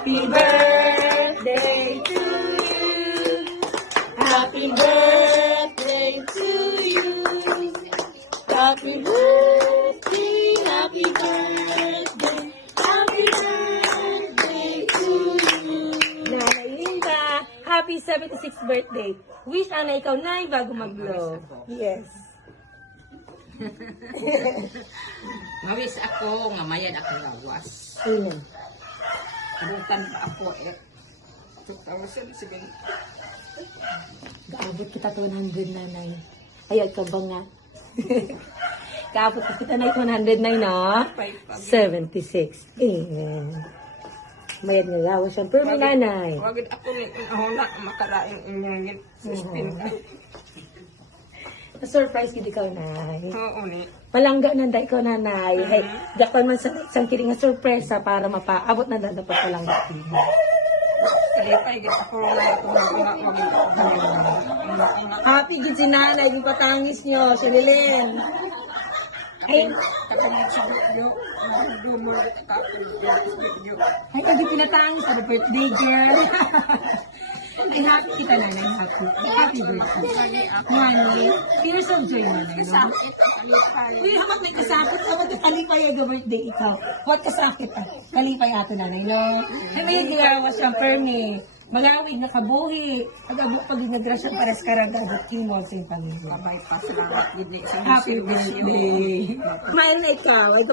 Happy birthday to you. Happy birthday to you. Happy birthday, happy birthday, happy birthday to you. Nanay Linda, happy 76th birthday. Wish ana ikaw na bago mag-blow. Yes. Mawis ako, nga mayad ako lawas. Amen. Abutan pa ako 2007. Kaabot kita 100 nanay. Ayaw ka ba nga? Kaabot kita na 100 na no? 76. Amen. Mayad nga lawas yan. Pero nanay. Wagid ako ni una makarain inyong system. Na-surprise gid ikaw, nay. Oo ni. Malangga nanda ikaw, nanay. Hey, dakon man sa isang kiling nga sorpresa para mapaabot na dapat palangga. Kalipay gid ako na ito Happy gid si nanay, yung patangis nyo, si Lilin. Ay, katong sa video, gumor ka video. ay, kagi pinatangis sa birthday girl. Ay, happy kita, nanay. Happy. Happy birthday. Money. Tears of joy, nanay. No? Sakit kalipay. Uy, hamat may kasakit. Hamat may kalipay yung birthday ikaw. What kasakit ah? Kalipay ato, nanay, no? Ay, may gawa siyang permi. Malawig na kabuhi. Pag-abot pag inagrasyon para sa karagabot kimol sa iyong pamilya. Bypass lang gid ni Happy birthday. Mahal na ikaw. Ay,